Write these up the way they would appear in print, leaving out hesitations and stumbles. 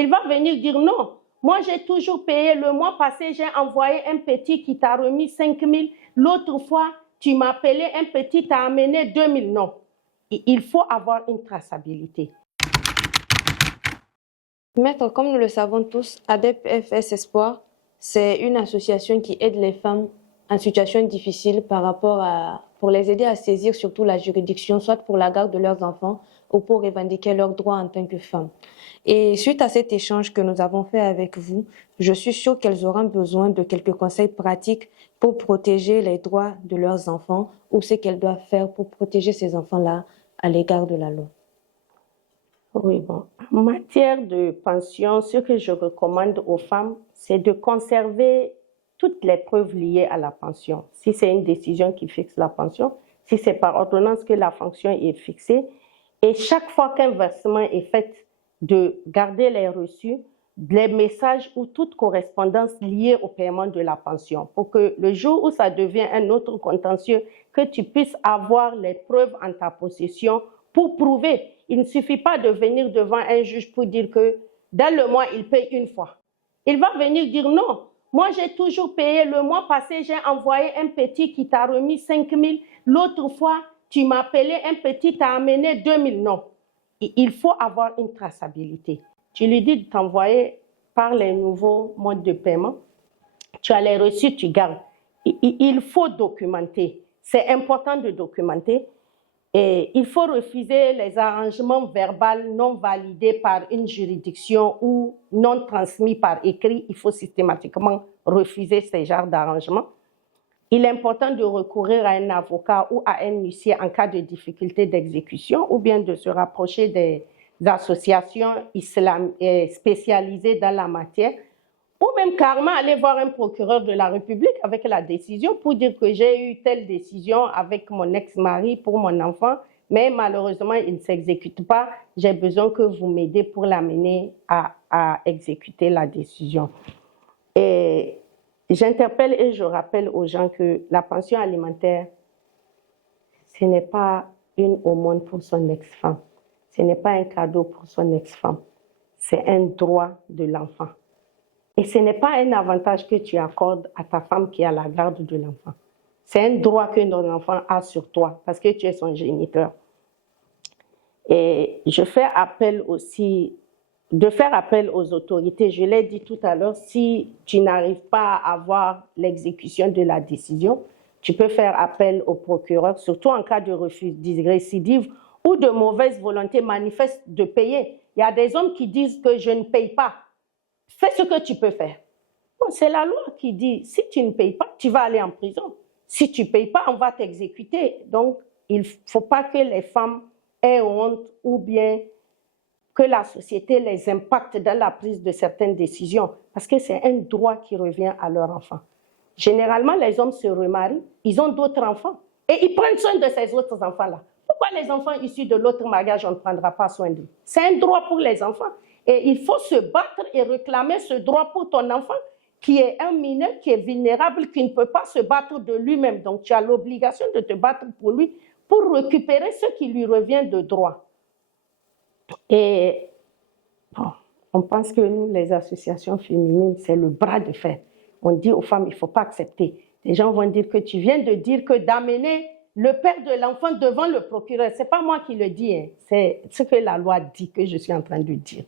Il va venir dire non. Moi, j'ai toujours payé. Le mois passé, j'ai envoyé un petit qui t'a remis 5 000. L'autre fois, tu m'as appelé, un petit t'a amené 2 000. Non. Il faut avoir une traçabilité. Maître, comme nous le savons tous, ADEP-FS Espoir, c'est une association qui aide les femmes en situation difficile pour les aider à saisir surtout la juridiction, soit pour la garde de leurs enfants ou pour revendiquer leurs droits en tant que femmes. Et suite à cet échange que nous avons fait avec vous, je suis sûre qu'elles auront besoin de quelques conseils pratiques pour protéger les droits de leurs enfants ou ce qu'elles doivent faire pour protéger ces enfants-là à l'égard de la loi. Oui, bon. En matière de pension, ce que je recommande aux femmes, c'est de conserver toutes les preuves liées à la pension. Si c'est une décision qui fixe la pension, si c'est par ordonnance que la pension est fixée, et chaque fois qu'un versement est fait, de garder les reçus, les messages ou toute correspondance liée au paiement de la pension, pour que le jour où ça devient un autre contentieux, que tu puisses avoir les preuves en ta possession pour prouver. Il ne suffit pas de venir devant un juge pour dire que dans le mois, il paye une fois. Il va venir dire non. Moi, j'ai toujours payé. Le mois passé, j'ai envoyé un petit qui t'a remis 5 000. L'autre fois, tu m'as appelé, un petit t'a amené 2 000. Non. Il faut avoir une traçabilité. Tu lui dis de t'envoyer par les nouveaux modes de paiement. Tu as les reçus, tu gardes. Il faut documenter. C'est important de documenter. Et il faut refuser les arrangements verbaux non validés par une juridiction ou non transmis par écrit. Il faut systématiquement refuser ces genres d'arrangements. Il est important de recourir à un avocat ou à un huissier en cas de difficulté d'exécution ou bien de se rapprocher des associations spécialisées dans la matière ou même carrément aller voir un procureur de la République avec la décision pour dire que j'ai eu telle décision avec mon ex-mari pour mon enfant, mais malheureusement, il ne s'exécute pas. J'ai besoin que vous m'aidez pour l'amener à exécuter la décision. Et j'interpelle et je rappelle aux gens que la pension alimentaire, ce n'est pas une aumône pour son ex-femme. Ce n'est pas un cadeau pour son ex-femme. C'est un droit de l'enfant. Et ce n'est pas un avantage que tu accordes à ta femme qui a la garde de l'enfant. C'est un droit que ton enfant a sur toi parce que tu es son géniteur. Et je fais appel aussi, de faire appel aux autorités. Je l'ai dit tout à l'heure, si tu n'arrives pas à avoir l'exécution de la décision, tu peux faire appel au procureur, surtout en cas de refus, de récidive ou de mauvaise volonté manifeste de payer. Il y a des hommes qui disent que je ne paye pas. Fais ce que tu peux faire. Bon, c'est la loi qui dit, si tu ne payes pas, tu vas aller en prison. Si tu ne payes pas, on va t'exécuter. Donc, il ne faut pas que les femmes aient honte ou bien que la société les impacte dans la prise de certaines décisions, parce que c'est un droit qui revient à leur enfant. Généralement, les hommes se remarient, ils ont d'autres enfants, et ils prennent soin de ces autres enfants-là. Pourquoi les enfants issus de l'autre mariage, on ne prendra pas soin d'eux? C'est un droit pour les enfants. Et il faut se battre et réclamer ce droit pour ton enfant qui est un mineur, qui est vulnérable, qui ne peut pas se battre de lui-même. Donc, tu as l'obligation de te battre pour lui, pour récupérer ce qui lui revient de droit. Et bon, on pense que nous, les associations féminines, c'est le bras de fer. On dit aux femmes, il ne faut pas accepter. Les gens vont dire que tu viens de dire que d'amener le père de l'enfant devant le procureur, ce n'est pas moi qui le dis, hein. C'est ce que la loi dit que je suis en train de dire.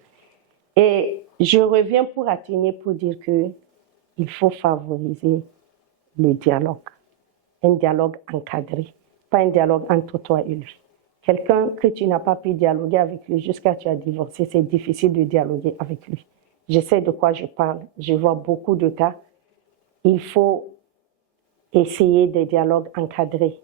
Et je reviens pour atténuer, pour dire qu'il faut favoriser le dialogue. Un dialogue encadré, pas un dialogue entre toi et lui. Quelqu'un que tu n'as pas pu dialoguer avec lui jusqu'à ce que tu as divorcé, c'est difficile de dialoguer avec lui. Je sais de quoi je parle, je vois beaucoup de cas. Il faut essayer des dialogues encadrés,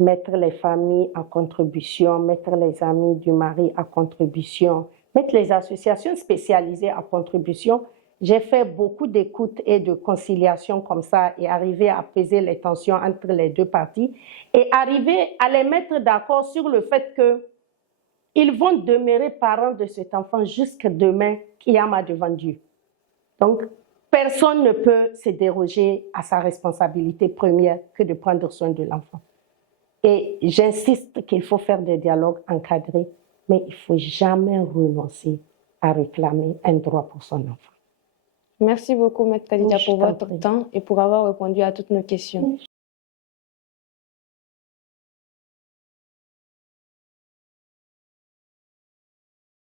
mettre les familles en contribution, mettre les amis du mari à contribution, mettre les associations spécialisées à contribution. J'ai fait beaucoup d'écoute et de conciliation comme ça et arriver à apaiser les tensions entre les deux parties et arriver à les mettre d'accord sur le fait qu'ils vont demeurer parents de cet enfant jusqu'à demain, Kiyama devant Dieu. Donc, personne ne peut se déroger à sa responsabilité première que de prendre soin de l'enfant. Et j'insiste qu'il faut faire des dialogues encadrés, mais il ne faut jamais renoncer à réclamer un droit pour son enfant. Merci beaucoup, Maître Khadija, Je pour t'en votre prie. temps et pour avoir répondu à toutes nos questions.